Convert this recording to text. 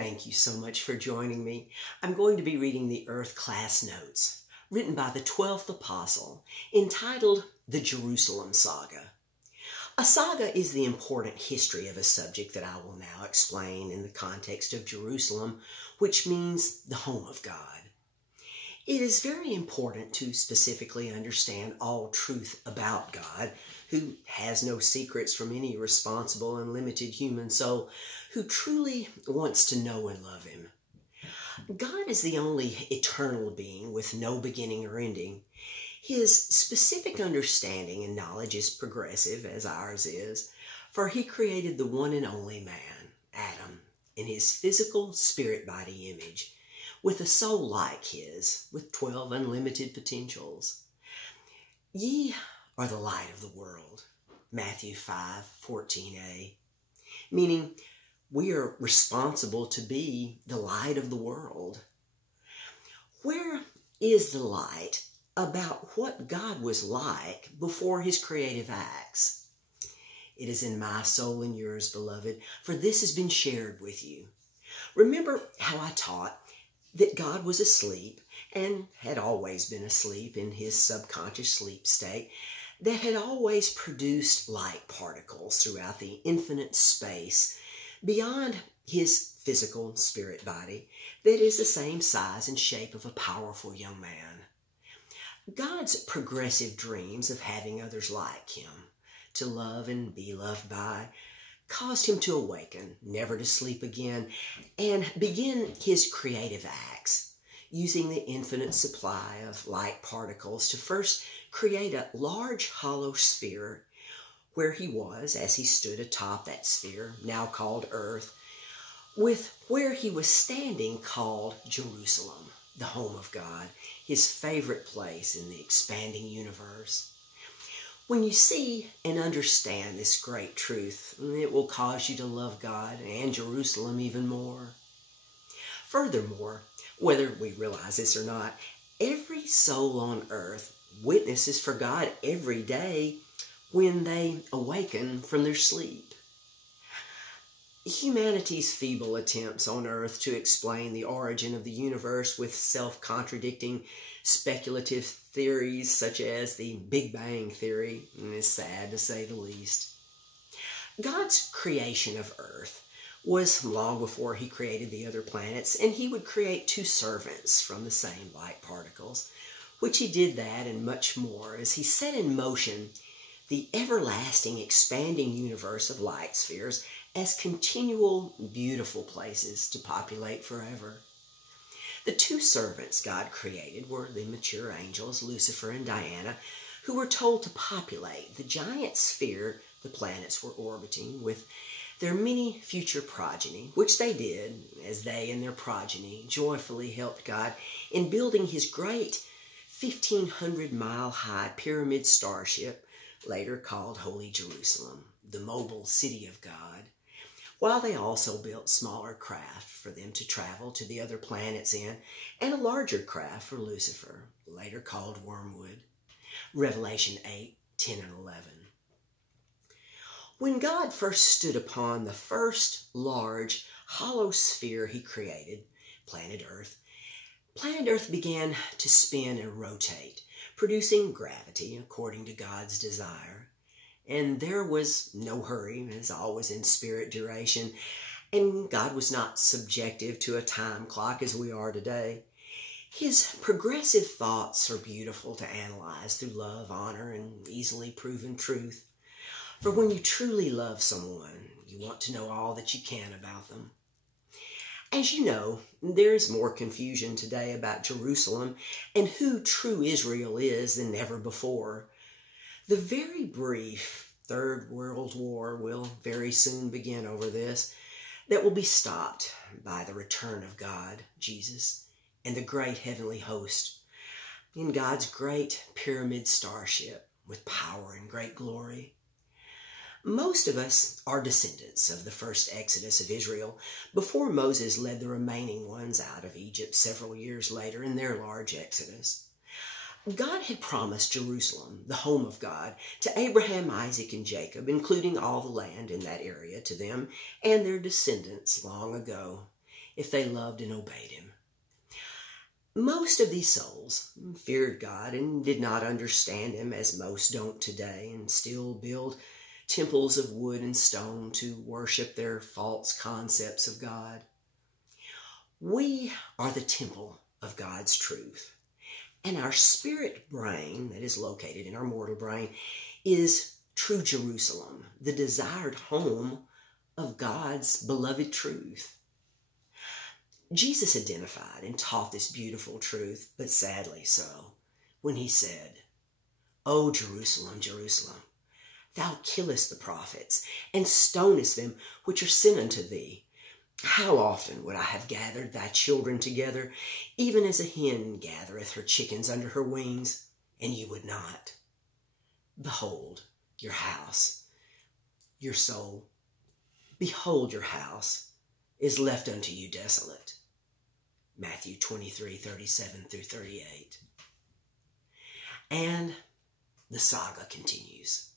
Thank you so much for joining me. I'm going to be reading the Earth Class Notes, written by the 12th Apostle, entitled The Jerusalem Saga. A saga is the important history of a subject that I will now explain in the context of Jerusalem, which means the home of God. It is very important to specifically understand all truth about God, who has no secrets from any responsible and limited human soul, who truly wants to know and love him. God is the only eternal being with no beginning or ending. His specific understanding and knowledge is progressive, as ours is, for he created the one and only man, Adam, in his physical spirit body image, with a soul like his, with 12 unlimited potentials. Ye are the light of the world, Matthew 5:14a, meaning we are responsible to be the light of the world. Where is the light about what God was like before his creative acts? It is in my soul and yours, beloved, for this has been shared with you. Remember how I taught that God was asleep and had always been asleep in his subconscious sleep state that had always produced light particles throughout the infinite space beyond his physical spirit body that is the same size and shape of a powerful young man. God's progressive dreams of having others like him, to love and be loved by, caused him to awaken, never to sleep again, and begin his creative acts, using the infinite supply of light particles to first create a large hollow sphere where he was, as he stood atop that sphere, now called Earth, with where he was standing called Jerusalem, the home of God, his favorite place in the expanding universe. When you see and understand this great truth, it will cause you to love God and Jerusalem even more. Furthermore, whether we realize this or not, every soul on earth witnesses for God every day when they awaken from their sleep. Humanity's feeble attempts on earth to explain the origin of the universe with self-contradicting speculative theories such as the Big Bang Theory is sad to say the least. God's creation of earth was long before he created the other planets, and he would create two servants from the same light particles, which he did that and much more as he set in motion the everlasting expanding universe of light spheres as continual beautiful places to populate forever. The two servants God created were the mature angels, Lucifer and Diana, who were told to populate the giant sphere the planets were orbiting with their many future progeny, which they did, as they and their progeny joyfully helped God in building his great 1,500-mile-high pyramid starship, later called Holy Jerusalem, the mobile city of God, while they also built smaller craft for them to travel to the other planets in, and a larger craft for Lucifer, later called Wormwood. Revelation 8:10 and 11. When God first stood upon the first large hollow sphere he created, planet Earth began to spin and rotate, producing gravity according to God's desire. And there was no hurry, as always in spirit duration, and God was not subjective to a time clock as we are today. His progressive thoughts are beautiful to analyze through love, honor, and easily proven truth. For when you truly love someone, you want to know all that you can about them. As you know, there is more confusion today about Jerusalem and who true Israel is than ever before. The very brief Third World War will very soon begin over this, that will be stopped by the return of God, Jesus, and the great heavenly host in God's great pyramid starship with power and great glory. Most of us are descendants of the first exodus of Israel before Moses led the remaining ones out of Egypt several years later in their large exodus. God had promised Jerusalem, the home of God, to Abraham, Isaac, and Jacob, including all the land in that area to them and their descendants long ago. if they loved and obeyed him. Most of these souls feared God and did not understand him, as most don't today, and still build temples of wood and stone to worship their false concepts of God. We are the temple of God's truth, and our spirit brain that is located in our mortal brain is true Jerusalem, the desired home of God's beloved truth. Jesus identified and taught this beautiful truth, but sadly so, when he said, "O Jerusalem, Jerusalem, thou killest the prophets, and stonest them which are sent unto thee. How often would I have gathered thy children together, even as a hen gathereth her chickens under her wings, and ye would not? Behold your house, your soul, behold your house is left unto you desolate." Matthew 23:37 through 38. And the saga continues.